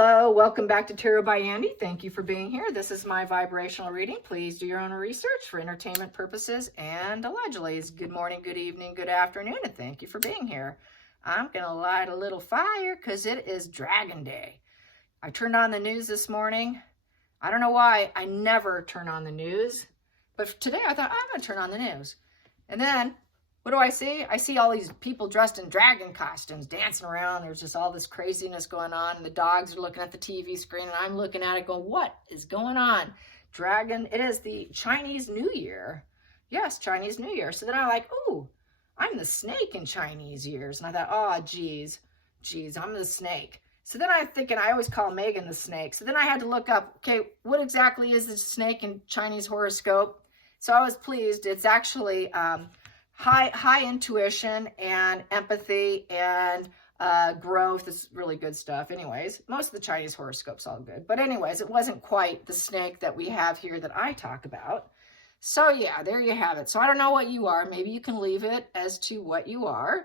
Hello, welcome back to Tarot by Andy. Thank you for being here. This is my vibrational reading. Please do your own research for entertainment purposes and allegedly. Good morning, good evening, good afternoon, and thank you for being here. I'm going to light a little fire because it is Dragon Day. I turned on the news this morning. I don't know why. I never turn on the news. But today I thought, I'm going to turn on the news. And then, what do I see? I see all these people dressed in dragon costumes dancing around. There's just all this craziness going on. And the dogs are looking at the TV screen. And I'm looking at it going, what is going on? Dragon, it is the Chinese New Year. Yes, Chinese New Year. So then I'm like, ooh, I'm the snake in Chinese years. And I thought, oh, geez, I'm the snake. So then I'm thinking, I always call Megan the snake. So then I had to look up, okay, what exactly is the snake in Chinese horoscope? So I was pleased. It's actually high intuition and empathy and growth. Is really good stuff. Anyways, most of the Chinese horoscopes all good. But anyways, it wasn't quite the snake that we have here that I talk about. So yeah, there you have it. So I don't know what you are. Maybe you can leave it as to what you are.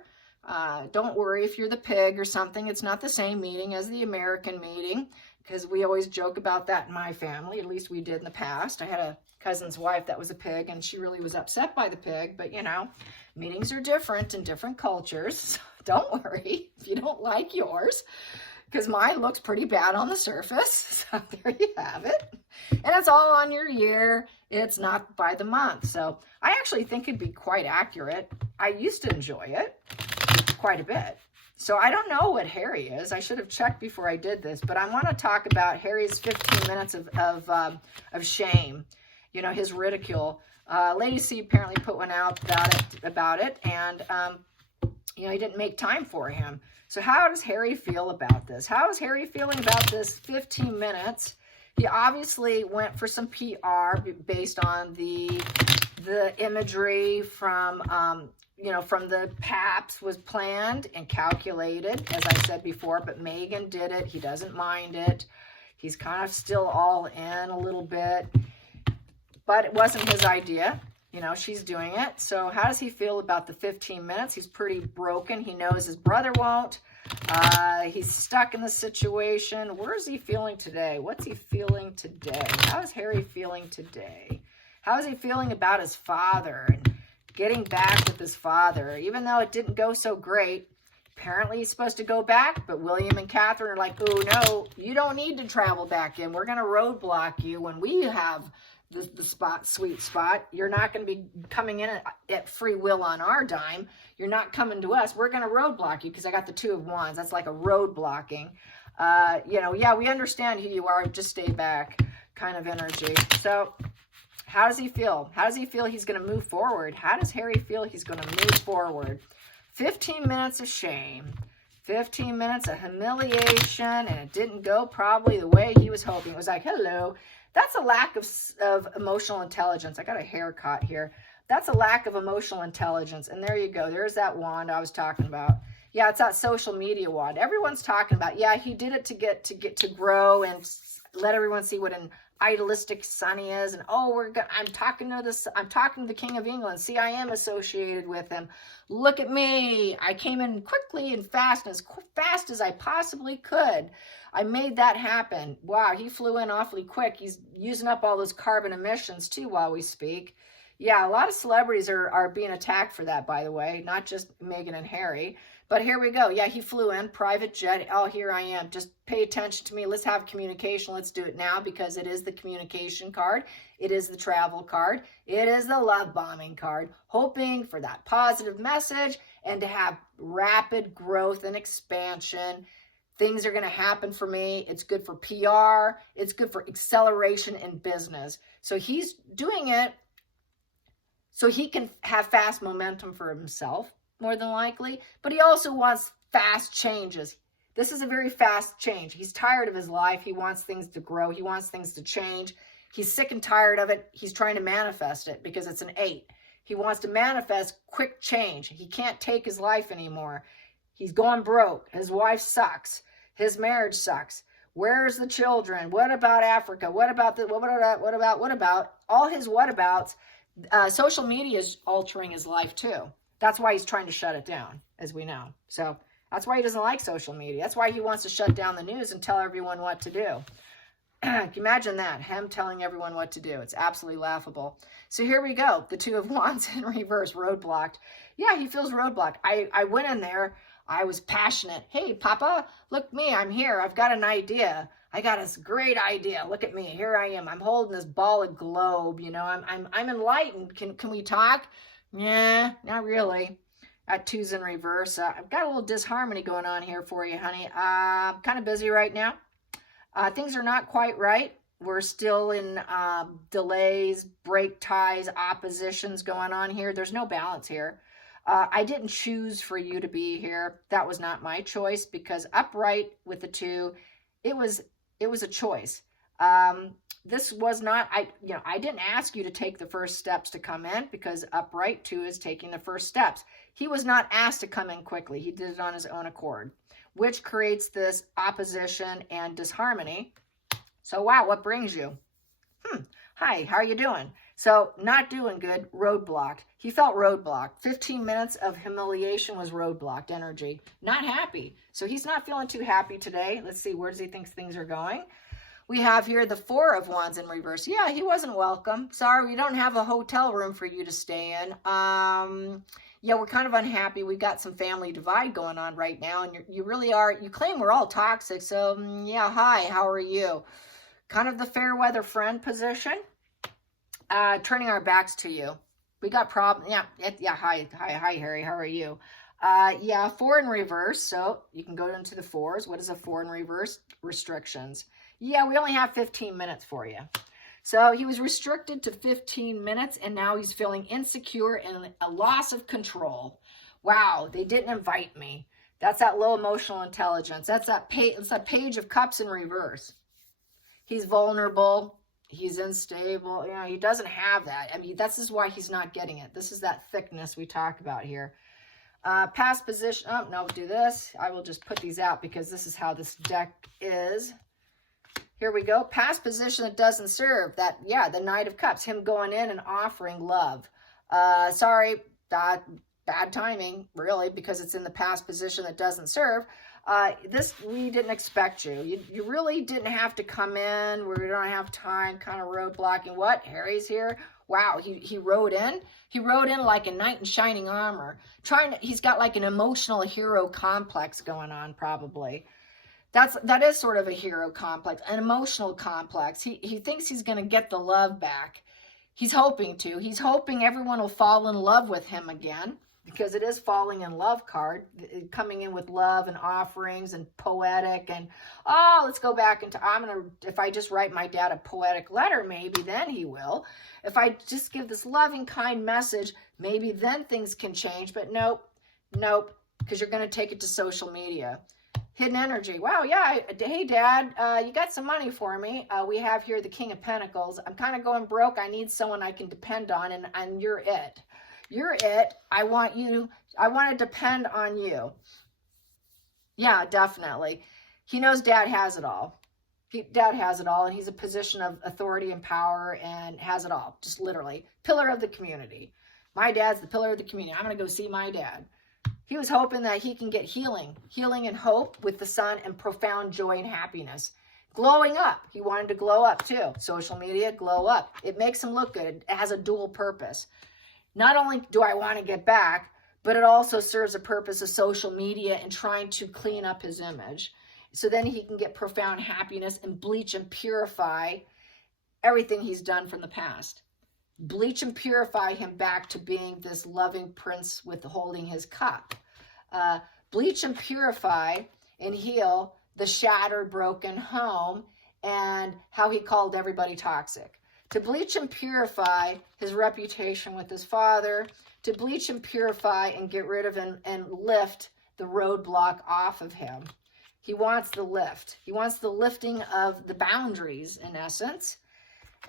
Don't worry if you're the pig or something. It's not the same meaning as the American meaning, because we always joke about that in my family. At least we did in the past. I had a cousin's wife that was a pig, and she really was upset by the pig. But, you know, meanings are different in different cultures. So don't worry if you don't like yours, because mine looks pretty bad on the surface. So there you have it. And it's all on your year. It's not by the month. So I actually think it'd be quite accurate. I used to enjoy it quite a bit. So I don't know what Harry is. I should have checked before I did this, but I want to talk about Harry's 15 minutes of shame. You know, his ridicule. Lady C apparently put one out about it, and you know, he didn't make time for him. So how does Harry feel about this? How is Harry feeling about this 15 minutes? He obviously went for some PR based on the imagery from you know, from the Paps was planned and calculated, as I said before, but Megan did it. He doesn't mind it. He's kind of still all in a little bit, but it wasn't his idea. You know, she's doing it. So how does he feel about the 15 minutes? He's pretty broken. He knows his brother won't. He's stuck in the situation. Where is he feeling today? What's he feeling today? How is Harry feeling today? How is he feeling about his father and getting back with his father? Even though it didn't go so great, apparently he's supposed to go back, but William and Catherine are like, oh, no, you don't need to travel back in. We're going to roadblock you when we have the spot, sweet spot. You're not going to be coming in at free will on our dime. You're not coming to us. We're going to roadblock you because I got the Two of Wands. That's like a road blocking. You know, yeah, we understand who you are. Just stay back kind of energy. So how does he feel? How does he feel he's going to move forward? How does Harry feel he's going to move forward? 15 minutes of shame. 15 minutes of humiliation, and it didn't go probably the way he was hoping. It was like, hello. That's a lack of emotional intelligence. I got a haircut here. That's a lack of emotional intelligence. And there you go. There's that wand I was talking about. Yeah, it's that social media wand. Everyone's talking about, yeah, he did it to get to grow and let everyone see what an idealistic son he is. And oh, I'm talking to the King of England. See, I am associated with him. Look at me. I came in quickly and fast as I possibly could. I made that happen. Wow, he flew in awfully quick. He's using up all those carbon emissions too while we speak. Yeah, a lot of celebrities are being attacked for that, by the way, not just Meghan and Harry. But here we go. Yeah, he flew in, private jet. Oh, here I am. Just pay attention to me. Let's have communication. Let's do it now, because it is the communication card. It is the travel card. It is the love bombing card. Hoping for that positive message and to have rapid growth and expansion. Things are going to happen for me. It's good for PR. It's good for acceleration in business. So he's doing it so he can have fast momentum for himself, more than likely. But he also wants fast changes. This is a very fast change. He's tired of his life. He wants things to grow. He wants things to change. He's sick and tired of it. He's trying to manifest it because it's an 8. He wants to manifest quick change. He can't take his life anymore. He's going broke. His wife sucks. His marriage sucks. Where's the children? What about Africa? What about all his whatabouts? Social media is altering his life too. That's why he's trying to shut it down, as we know. So That's why he doesn't like social media. That's why he wants to shut down the news and tell everyone what to do. Can you imagine that? Him telling everyone what to do. It's absolutely laughable. So here we go. The Two of Wands in reverse, roadblocked. Yeah, he feels roadblocked. I went in there. I was passionate. Hey, Papa, look me. I'm here. I've got an idea. I got this great idea. Look at me. Here I am. I'm holding this ball of globe. You know, I'm enlightened. Can we talk? Yeah, not really. At Two's in reverse. I've got a little disharmony going on here for you, honey. I'm kind of busy right now. Things are not quite right. We're still in delays, break ties, oppositions going on here. There's no balance here. I didn't choose for you to be here. That was not my choice, because upright with the Two, it was a choice. This was not, I didn't ask you to take the first steps to come in, because upright Two is taking the first steps. He was not asked to come in quickly. He did it on his own accord, which creates this opposition and disharmony. So, wow, what brings you? Hi, how are you doing? So, not doing good, roadblocked. He felt roadblocked. 15 minutes of humiliation was roadblocked energy. Not happy. So, he's not feeling too happy today. Let's see, where does he think things are going? We have here the Four of Wands in reverse. Yeah, he wasn't welcome. Sorry, we don't have a hotel room for you to stay in. Yeah, we're kind of unhappy. We've got some family divide going on right now, and you really are, you claim we're all toxic, so yeah, hi, how are you? Kind of the fair weather friend position. Turning our backs to you. We got problems. Yeah, hi, Harry, how are you? Yeah, Four in reverse, so you can go into the fours. What is a Four in reverse? Restrictions. Yeah, we only have 15 minutes for you. So he was restricted to 15 minutes, and now he's feeling insecure and a loss of control. Wow, they didn't invite me. That's that low emotional intelligence. That's that Page of Cups in reverse. He's vulnerable. He's unstable. You know, he doesn't have that. I mean, this is why he's not getting it. This is that thickness we talk about here. Past position. Oh, no, do this. I will just put these out because this is how this deck is. Here we go. Past position that doesn't serve. That, yeah, the Knight of Cups. Him going in and offering love. Sorry, bad timing, really, because it's in the past position that doesn't serve. We didn't expect you. You really didn't have to come in. We don't have time, kind of roadblocking. What? Harry's here? Wow, he rode in. He rode in like a knight in shining armor. He's got like an emotional hero complex going on, probably. That is sort of a hero complex, an emotional complex. He thinks he's going to get the love back. He's hoping to. He's hoping everyone will fall in love with him again, because it is falling in love card, coming in with love and offerings and poetic and, oh, let's go back into, if I just write my dad a poetic letter, maybe then he will. If I just give this loving, kind message, maybe then things can change. But nope, because you're going to take it to social media. Hidden energy. Wow, yeah. Hey, Dad, you got some money for me. We have here the King of Pentacles. I'm kind of going broke. I need someone I can depend on, and you're it. You're it. I want to depend on you. Yeah, definitely. He knows Dad has it all. Dad has it all, and he's a position of authority and power and has it all. Just literally. Pillar of the community. My dad's the pillar of the community. I'm going to go see my dad. He was hoping that he can get healing and hope with the sun and profound joy and happiness. Glowing up. He wanted to glow up too. Social media, glow up. It makes him look good. It has a dual purpose. Not only do I want to get back, but it also serves a purpose of social media and trying to clean up his image. So then he can get profound happiness and bleach and purify everything he's done from the past. Bleach and purify him back to being this loving prince with holding his cup. Bleach and purify and heal the shattered, broken home and how he called everybody toxic. To bleach and purify his reputation with his father. To bleach and purify and get rid of and lift the roadblock off of him. He wants the lift. He wants the lifting of the boundaries, in essence.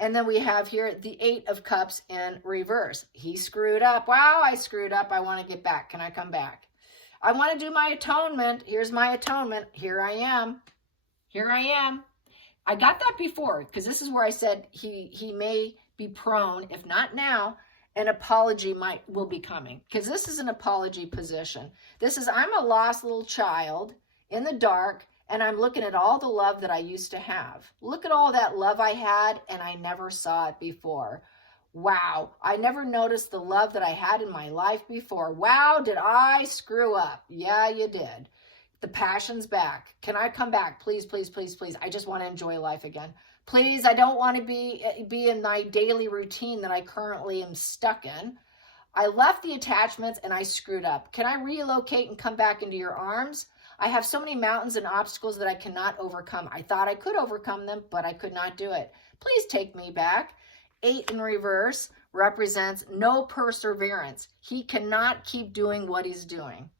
And then we have here the Eight of Cups in reverse. He screwed up. Wow, I screwed up. I want to get back. Can I come back? I want to do my atonement. Here's my atonement. Here I am. Here I am. I got that before, because this is where I said he may be prone, if not now, an apology will be coming, because this is an apology position. This is, I'm a lost little child in the dark, and I'm looking at all the love that I used to have. Look at all that love I had, and I never saw it before. Wow, I never noticed the love that I had in my life before. Wow, did I screw up? Yeah, you did. The passion's back. Can I come back? Please, please, please, please. I just want to enjoy life again. Please, I don't want to be in my daily routine that I currently am stuck in. I left the attachments and I screwed up. Can I relocate and come back into your arms? I have so many mountains and obstacles that I cannot overcome. I thought I could overcome them, but I could not do it. Please take me back. 8 in reverse represents no perseverance. He cannot keep doing what he's doing.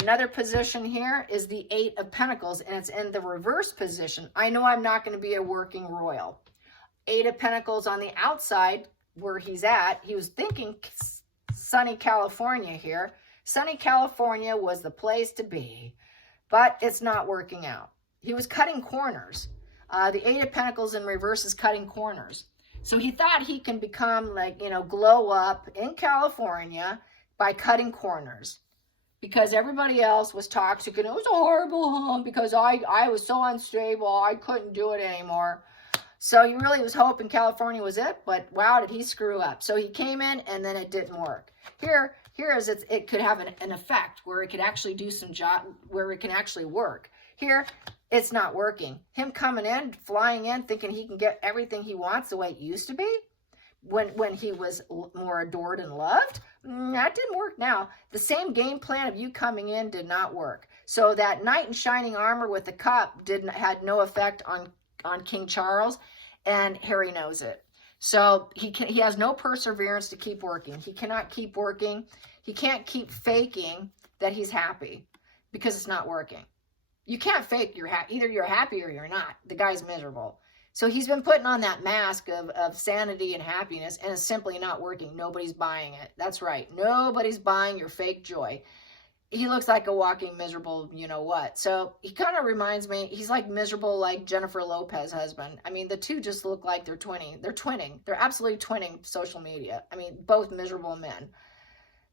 Another position here is the 8 of Pentacles, and it's in the reverse position. I know I'm not going to be a working royal. 8 of Pentacles on the outside where he's at, he was thinking sunny California here. Sunny California was the place to be, but it's not working out. He was cutting corners. The 8 of Pentacles in reverse is cutting corners. So he thought he can become like, glow up in California by cutting corners, because everybody else was toxic and it was a horrible home because I was so unstable. I couldn't do it anymore. So he really was hoping California was it, but wow, did he screw up. So he came in and then it didn't work. Here is it could have an effect where it could actually do some job, where it can actually work. Here, it's not working. Him coming in, flying in, thinking he can get everything he wants the way it used to be when he was more adored and loved, that didn't work now. The same game plan of you coming in did not work. So that knight in shining armor with the cup had no effect on King Charles, and Harry knows it. So he has no perseverance to keep working. He cannot keep working. He can't keep faking that he's happy because it's not working. You can't fake you're happy. Either you're happy or you're not. The guy's miserable. So he's been putting on that mask of sanity and happiness, and it's simply not working. Nobody's buying it. That's right. Nobody's buying your fake joy. He looks like a walking miserable you-know-what. So he kind of reminds me, he's like miserable like Jennifer Lopez's husband. I mean, the two just look like they're twinning. They're twinning. They're absolutely twinning social media. I mean, both miserable men.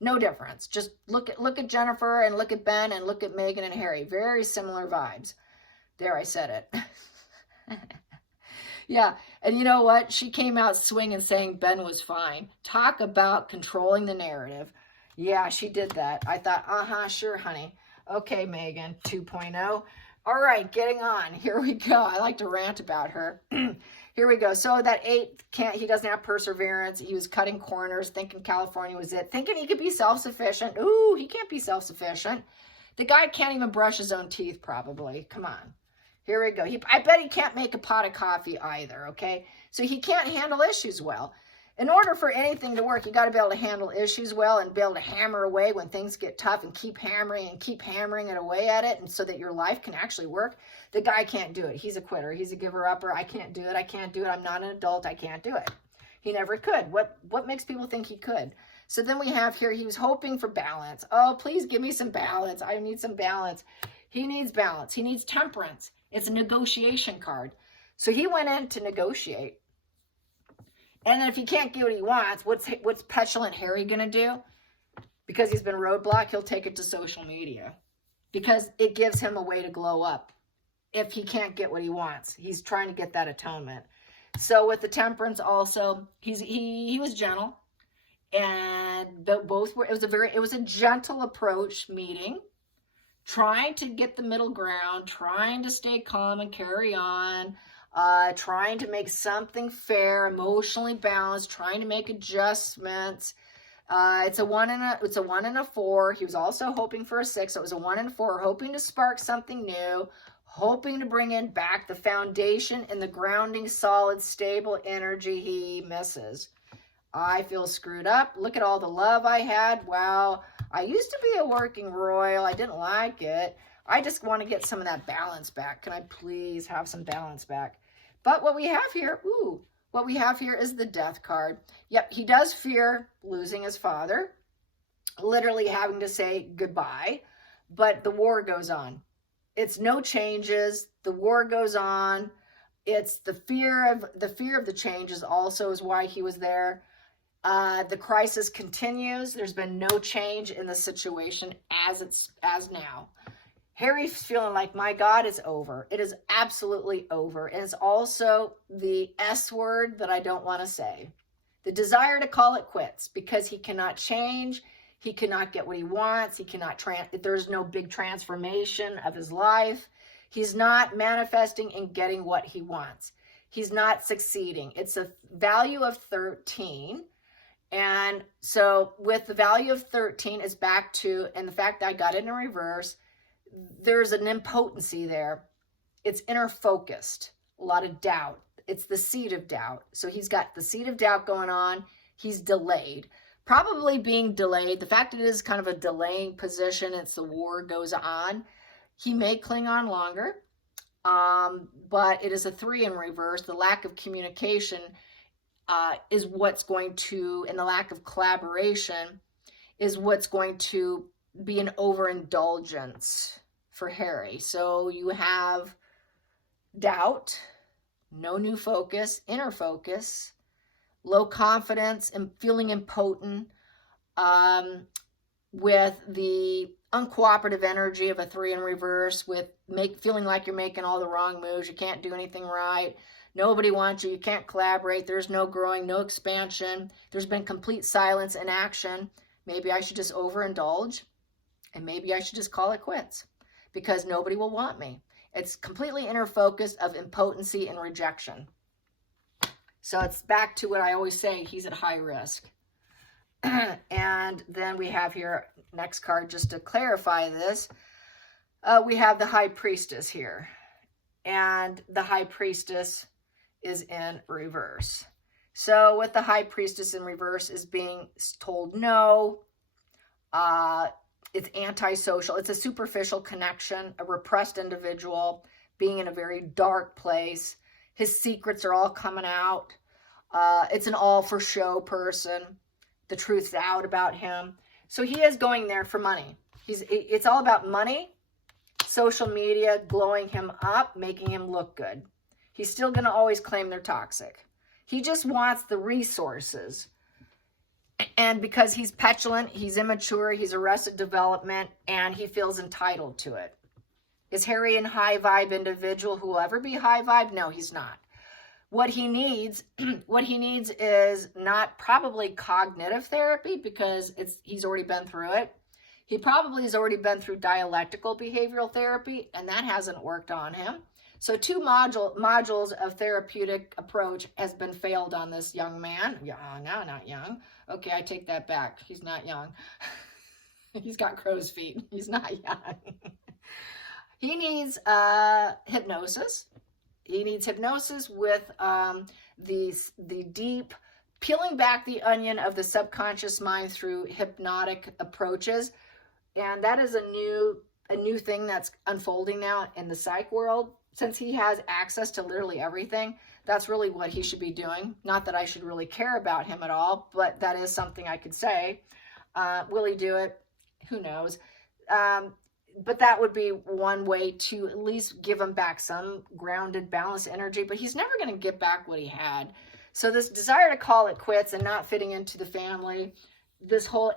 No difference. Just look at Jennifer and look at Ben and look at Meghan and Harry. Very similar vibes. There, I said it. Yeah, and you know what? She came out swinging saying Ben was fine. Talk about controlling the narrative. Yeah, she did that. I thought, sure, honey. Okay, Meghan 2.0. All right, getting on. Here we go. I like to rant about her. Here we go. So that 8, he doesn't have perseverance. He was cutting corners, thinking California was it, thinking he could be self-sufficient. Ooh, he can't be self-sufficient. The guy can't even brush his own teeth, probably. Come on. Here we go. I bet he can't make a pot of coffee either, okay? So he can't handle issues well. In order for anything to work, you got to be able to handle issues well and be able to hammer away when things get tough and keep hammering it away at it, and so that your life can actually work. The guy can't do it. He's a quitter. He's a giver-upper. I can't do it. I can't do it. I'm not an adult. I can't do it. He never could. What makes people think he could? So then we have here, he was hoping for balance. Oh, please give me some balance. I need some balance. He needs balance. He needs temperance. It's a negotiation card. So he went in to negotiate. And then if he can't get what he wants, what's petulant Harry going to do? Because he's been roadblocked, he'll take it to social media. Because it gives him a way to glow up. If he can't get what he wants, he's trying to get that atonement. So with the temperance also, he was gentle. And both were, it was a gentle approach meeting. Trying to get the middle ground, trying to stay calm and carry on, trying to make something fair, emotionally balanced, trying to make adjustments. It's a 1 and a 4. He was also hoping for a 6. So it was a 1 and a 4, hoping to spark something new, hoping to bring in back the foundation and the grounding, solid, stable energy he misses. I feel screwed up. Look at all the love I had. Wow. I used to be a working royal. I didn't like it. I just want to get some of that balance back. Can I please have some balance back? But what we have here, what we have here is the death card. Yep, he does fear losing his father, literally having to say goodbye, but the war goes on. It's no changes. The war goes on. It's the fear of the changes also is why he was there. The crisis continues. There's been no change in the situation as now. Harry's feeling like, my God, it's over. It is absolutely over. And it's also the S word that I don't want to say. The desire to call it quits, because he cannot change. He cannot get what he wants. He cannot, there's no big transformation of his life. He's not manifesting and getting what he wants. He's not succeeding. It's a value of 13. And so with the value of 13, it's back to, and the fact that I got it in reverse, there's an impotency there. It's inner focused, a lot of doubt. It's the seed of doubt. So he's got the seed of doubt going on. He's delayed, probably being delayed. The fact that it is kind of a delaying position, it's the war goes on. He may cling on longer, but it is a 3 in reverse. The lack of communication is what's going to, and the lack of collaboration is what's going to be an overindulgence for Harry. So you have doubt, no new focus, inner focus, low confidence, and feeling impotent, with the uncooperative energy of a 3 in reverse, with feeling like you're making all the wrong moves. You can't do anything right. Nobody wants you. You can't collaborate. There's no growing, no expansion. There's been complete silence and action. Maybe I should just overindulge, and maybe I should just call it quits, because nobody will want me. It's completely inner focus of impotency and rejection. So it's back to what I always say, he's at high risk. And then we have here, next card, just to clarify this, we have the High Priestess here. And the High Priestess is in reverse. So with the High Priestess in reverse is being told no. It's antisocial. It's a superficial connection, a repressed individual being in a very dark place. His secrets are all coming out. It's an all for show person. The truth's out about him. So he is going there for money. It's all about money, social media glowing him up, making him look good. He's still going to always claim they're toxic. He just wants the resources. And because he's petulant, he's immature, he's arrested development, and he feels entitled to it. Is Harry a high vibe individual who will ever be high vibe? No, he's not. What he needs is not probably cognitive therapy, because he's already been through it. He probably has already been through dialectical behavioral therapy, and that hasn't worked on him. So 2 modules of therapeutic approach has been failed on this young man. Yeah, no, not young. Okay, I take that back. He's not young. He's got crow's feet. He's not young. He needs hypnosis. He needs hypnosis with the deep peeling back the onion of the subconscious mind through hypnotic approaches. And that is a new thing that's unfolding now in the psych world. Since he has access to literally everything, that's really what he should be doing. Not that I should really care about him at all, but that is something I could say. Will he do it? Who knows? But that would be one way to at least give him back some grounded, balanced energy. But he's never going to get back what he had. So this desire to call it quits and not fitting into the family, this whole,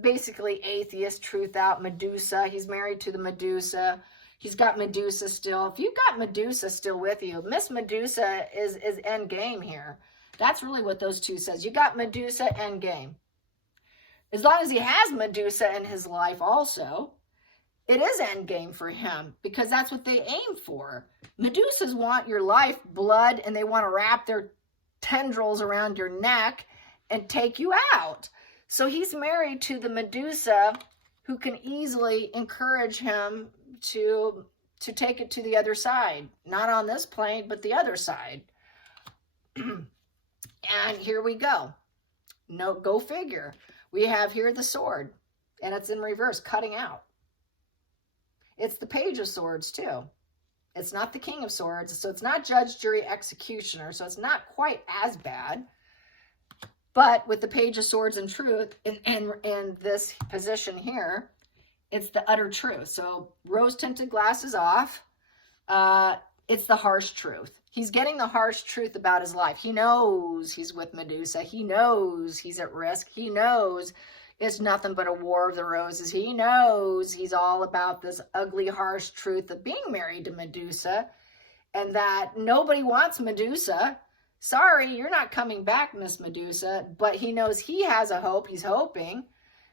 basically atheist, truth out, Medusa. He's married to the Medusa. He's got Medusa still. If you've got Medusa still with you, Miss Medusa is end game here. That's really what those 2 says. You got Medusa, end game. As long as he has Medusa in his life also, it is end game for him, because that's what they aim for. Medusas want your life, blood, and they want to wrap their tendrils around your neck and take you out. So he's married to the Medusa, who can easily encourage him to take it to the other side. Not on this plane, but the other side. And here we go. No, go figure. We have here the sword, and it's in reverse, cutting out. It's the Page of Swords, too. It's not the King of Swords, so it's not judge, jury, executioner, so it's not quite as bad. But with the Page of Swords and truth, in this position here, it's the utter truth. So rose-tinted glasses off. It's the harsh truth. He's getting the harsh truth about his life. He knows he's with Medusa. He knows he's at risk. He knows it's nothing but a war of the roses. He knows he's all about this ugly, harsh truth of being married to Medusa, and that nobody wants Medusa. Sorry, you're not coming back, Miss Medusa. But he knows he has a hope. He's hoping.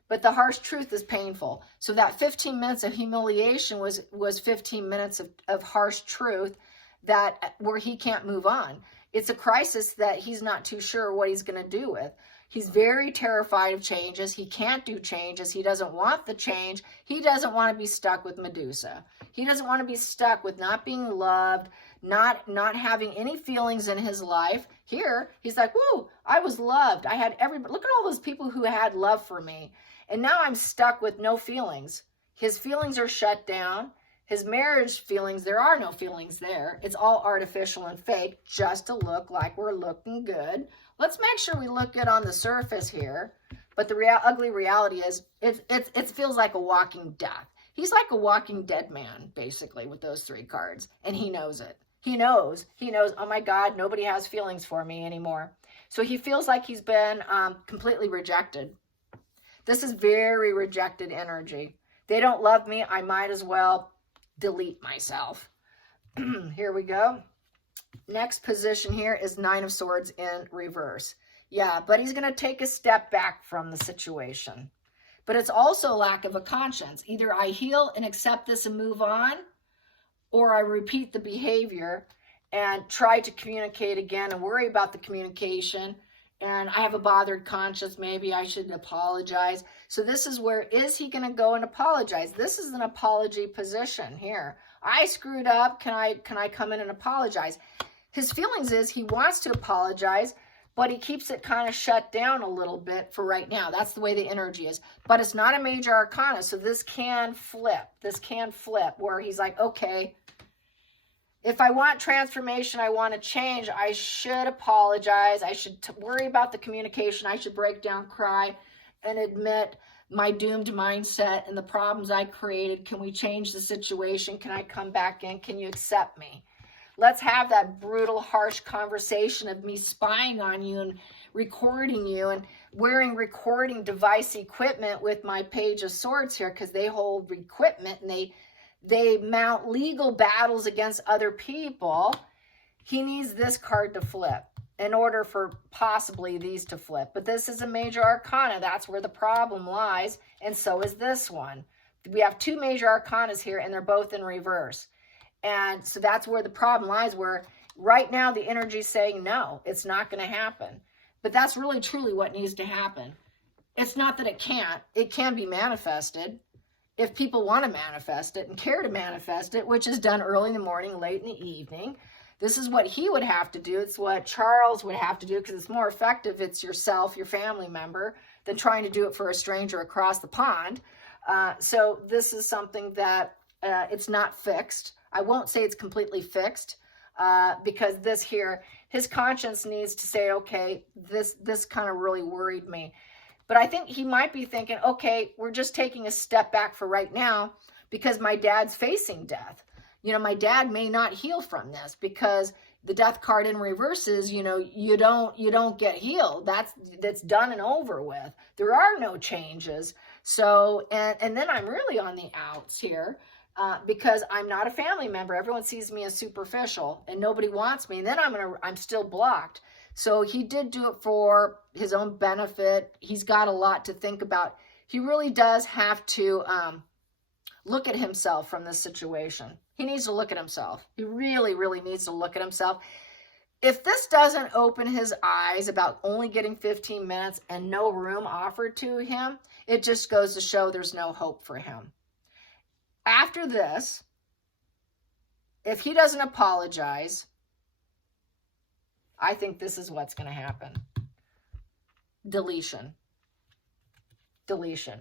But the harsh truth is painful. So that 15 minutes of humiliation was 15 minutes of harsh truth that where he can't move on. It's a crisis that he's not too sure what he's going to do with. He's very terrified of changes. He can't do changes. He doesn't want the change. He doesn't want to be stuck with Medusa. He doesn't want to be stuck with not being loved, not having any feelings in his life. Here, he's like, woo, I was loved. I had look at all those people who had love for me. And now I'm stuck with no feelings. His feelings are shut down. His marriage feelings, there are no feelings there. It's all artificial and fake just to look like we're looking good. Let's make sure we look good on the surface here. But the ugly reality is it feels like a walking death. He's like a walking dead man, basically, with those 3 cards. And he knows it. He knows, oh my God, nobody has feelings for me anymore. So he feels like he's been completely rejected. This is very rejected energy. They don't love me. I might as well delete myself. Here we go. Next position here is 9 of Swords in reverse. Yeah, but he's going to take a step back from the situation. But it's also a lack of a conscience. Either I heal and accept this and move on, or I repeat the behavior and try to communicate again and worry about the communication. And I have a bothered conscience. Maybe I should apologize. So this is where, is he going to go and apologize? This is an apology position here. I screwed up. Can I come in and apologize? His feelings is he wants to apologize, but he keeps it kind of shut down a little bit for right now. That's the way the energy is. But it's not a major arcana, so this can flip. This can flip where he's like, okay, if I want transformation, I want to change, I should apologize. I should worry about the communication. I should break down, cry, and admit my doomed mindset and the problems I created. Can we change the situation? Can I come back in? Can you accept me? Let's have that brutal, harsh conversation of me spying on you and recording you and wearing recording device equipment with my Page of Swords here, because they hold equipment and they mount legal battles against other people. He needs this card to flip in order for possibly these to flip. But this is a major arcana. That's where the problem lies. And so is this one. We have 2 major arcanas here, and they're both in reverse. And so that's where the problem lies, where right now the energy is saying, no, it's not going to happen. But that's really, truly what needs to happen. It's not that it can't. It can be manifested if people want to manifest it and care to manifest it, which is done early in the morning, late in the evening. This is what he would have to do. It's what Charles would have to do, because it's more effective if it's yourself, your family member, than trying to do it for a stranger across the pond. So this is something that it's not fixed. I won't say it's completely fixed, because this here, his conscience needs to say, okay, this kind of really worried me. But I think he might be thinking, okay, we're just taking a step back for right now because my dad's facing death. You know, my dad may not heal from this, because the death card in reverse is, you know, you don't get healed. That's done and over with. There are no changes. So, and then I'm really on the outs here. Because I'm not a family member. Everyone sees me as superficial and nobody wants me. And then I'm still blocked. So he did do it for his own benefit. He's got a lot to think about. He really does have to look at himself from this situation. He needs to look at himself. He really, really needs to look at himself. If this doesn't open his eyes about only getting 15 minutes and no room offered to him, it just goes to show there's no hope for him. After this, if he doesn't apologize, I think this is what's going to happen. Deletion. Deletion.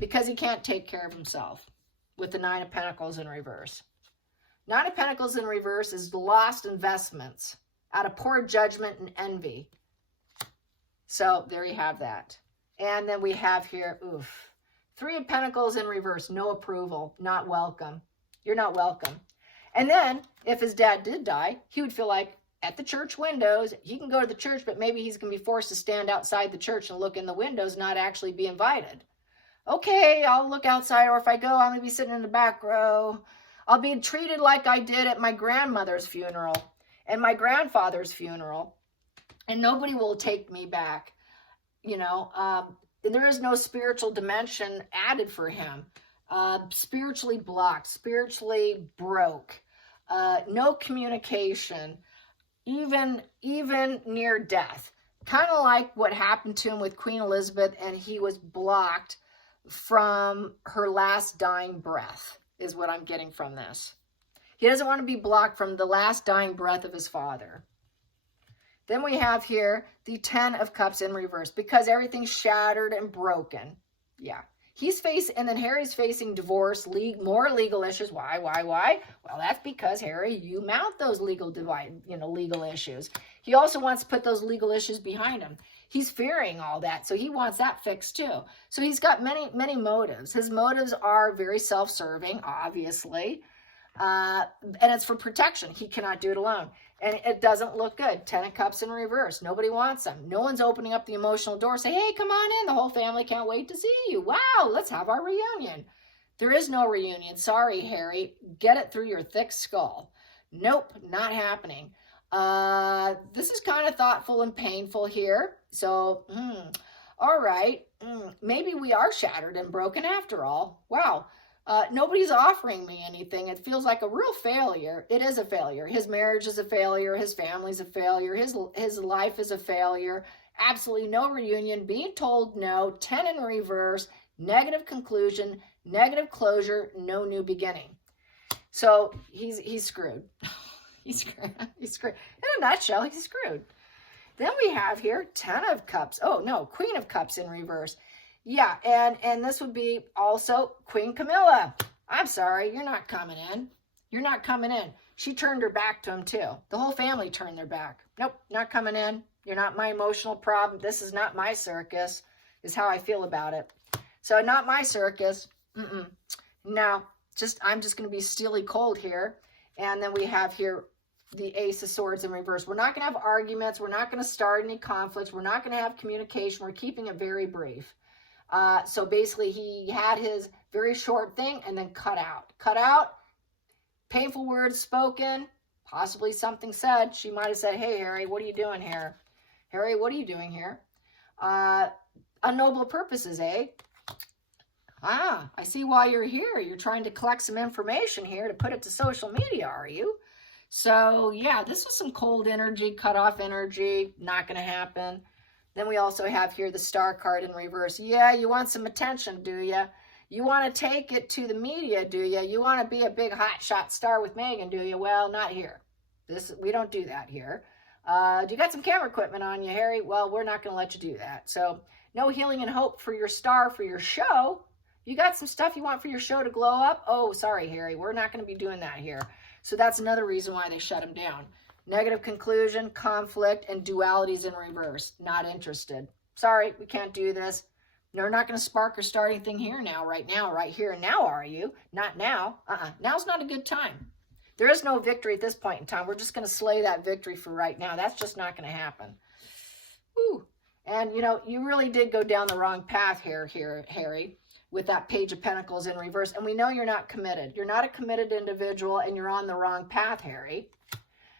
Because he can't take care of himself with the 9 of Pentacles in reverse. 9 of Pentacles in reverse is lost investments out of poor judgment and envy. So there you have that. And then we have here, 3 of Pentacles in reverse, no approval, not welcome. You're not welcome. And then if his dad did die, he would feel like at the church windows, he can go to the church, but maybe he's going to be forced to stand outside the church and look in the windows, not actually be invited. Okay, I'll look outside, or if I go, I'm going to be sitting in the back row. I'll be treated like I did at my grandmother's funeral and my grandfather's funeral, and nobody will take me back. You know, and there is no spiritual dimension added for him. Spiritually blocked, spiritually broke, no communication, even near death. Kind of like what happened to him with Queen Elizabeth, and he was blocked from her last dying breath, is what I'm getting from this. He doesn't want to be blocked from the last dying breath of his father. Then we have here the 10 of Cups in reverse, because everything's shattered and broken. Yeah. He's facing, and then Harry's facing divorce, more legal issues. Why? Well, that's because, Harry, you mount those legal issues. He also wants to put those legal issues behind him. He's fearing all that, so he wants that fixed too. So he's got many motives. His motives are very self-serving, obviously, and it's for protection. He cannot do it alone. And it doesn't look good. 10 of Cups in reverse. Nobody wants him. No one's opening up the emotional door. Say, hey, come on in. The whole family can't wait to see you. Wow, let's have our reunion. There is no reunion. Sorry, Harry. Get it through your thick skull. Nope, not happening. This is kind of thoughtful and painful here. So, all right. Maybe we are shattered and broken after all. Wow. Nobody's offering me anything. It feels like a real failure. It is a failure. His marriage is a failure. His family's a failure. His life is a failure. Absolutely no reunion. Being told no. 10 in reverse. Negative conclusion. Negative closure. No new beginning. So he's screwed. He's screwed. In a nutshell, he's screwed. Then we have here 10 of Cups. Oh, no. Queen of Cups in reverse. Yeah, and this would be also Queen Camilla. I'm sorry, you're not coming in. You're not coming in. She turned her back to him too. The whole family turned their back. Nope, not coming in. You're not my emotional problem. This is not my circus, is how I feel about it. So not my circus. No, I'm just going to be steely cold here. And then we have here the Ace of Swords in reverse. We're not going to have arguments. We're not going to start any conflicts. We're not going to have communication. We're keeping it very brief. So basically he had his very short thing and then cut out, painful words spoken, possibly something said. She might have said, hey, Harry, what are you doing here? Harry, what are you doing here? Unnobler purposes, eh? I see why you're here. You're trying to collect some information here to put it to social media, are you? So yeah, this was some cold energy, cut off energy, not going to happen. Then we also have here the Star card in reverse. Yeah, you want some attention, do you? You want to take it to the media, do you? You want to be a big hotshot star with Meghan, do you? Well, not here. We don't do that here. Do you got some camera equipment on you, Harry? Well, we're not going to let you do that. So no healing and hope for your star, for your show. You got some stuff you want for your show to glow up? Oh, sorry, Harry. We're not going to be doing that here. So that's another reason why they shut him down. Negative conclusion, conflict, and dualities in reverse. Not interested. Sorry, we can't do this. No, we're not going to spark or start anything here now, right here and now, are you? Not now. Now's not a good time. There is no victory at this point in time. We're just going to slay that victory for right now. That's just not going to happen. Woo. And, you really did go down the wrong path here, Harry, with that Page of Pentacles in reverse. And we know you're not committed. You're not a committed individual, and you're on the wrong path, Harry.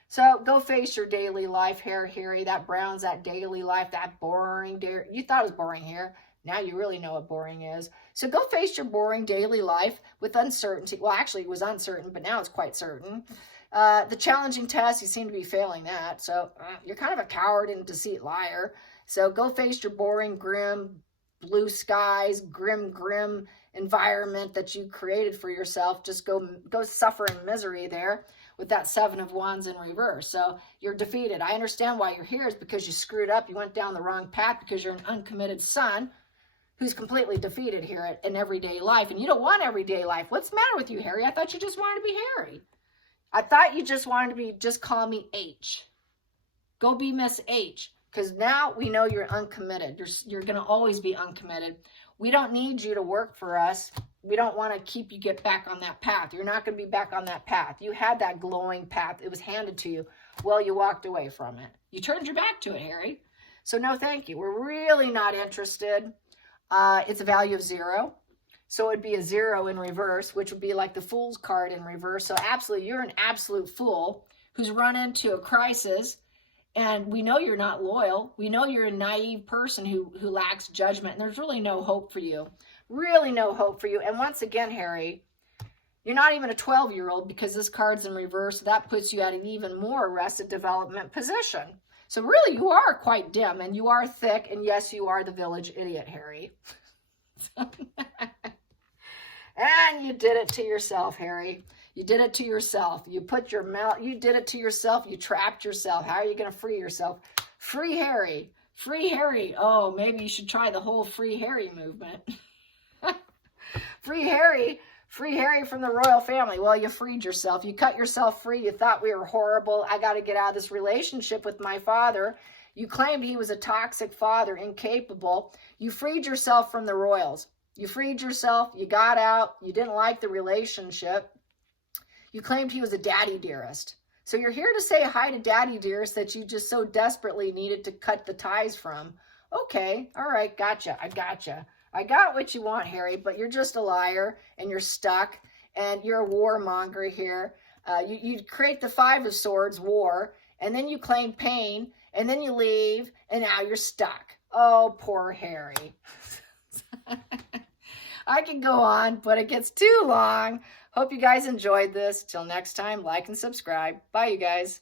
So go face your daily life here, Harry. That Brown's that daily life, that boring day. You thought it was boring here. Now you really know what boring is. So go face your boring daily life with uncertainty. Well, actually, it was uncertain, but now it's quite certain. The challenging test, you seem to be failing that. So you're kind of a coward and deceit liar. So go face your boring, grim, blue skies, grim environment that you created for yourself. Just go suffer in misery there with that 7 of Wands in reverse. So you're defeated. I understand why you're here is because you screwed up. You went down the wrong path because you're an uncommitted son who's completely defeated here in everyday life. And you don't want everyday life. What's the matter with you, Harry? I thought you just wanted to be Harry. I thought you just wanted to be, just call me H. Go be Miss H. Because now we know you're uncommitted. You're going to always be uncommitted. We don't need you to work for us. we don't want to keep you get back on that path. You're not going to be back on that path. You had that glowing path. It was handed to you. Well, you walked away from it. You turned your back to it, Harry. So no, thank you. We're really not interested. It's a value of 0. So it'd be a 0 in reverse, which would be like the Fool's card in reverse. So absolutely, you're an absolute fool who's run into a crisis. And we know you're not loyal. We know you're a naive person who lacks judgment. And there's really no hope for you. Really no hope for you. And once again, Harry, you're not even a 12-year-old because this card's in reverse. That puts you at an even more arrested development position. So really, you are quite dim and you are thick. And yes, you are the village idiot, Harry. And you did it to yourself, Harry. You did it to yourself. You put your mouth, you did it to yourself. You trapped yourself. How are you going to free yourself? Free Harry. Free Harry. Oh, maybe you should try the whole Free Harry movement. Free Harry. Free Harry from the royal family. Well, you freed yourself. You cut yourself free. You thought we were horrible. I got to get out of this relationship with my father. You claimed he was a toxic father, incapable. You freed yourself from the royals. You freed yourself. You got out. You didn't like the relationship. You claimed he was a daddy dearest. So you're here to say hi to daddy dearest that you just so desperately needed to cut the ties from. Okay, all right, gotcha. I gotcha. I got what you want, Harry, but you're just a liar and you're stuck and you're a warmonger here. You create the 5 of Swords, war, and then you claim pain, and then you leave, and now you're stuck. Oh, poor Harry. I can go on, but it gets too long. Hope you guys enjoyed this. Till next time, like and subscribe. Bye, you guys.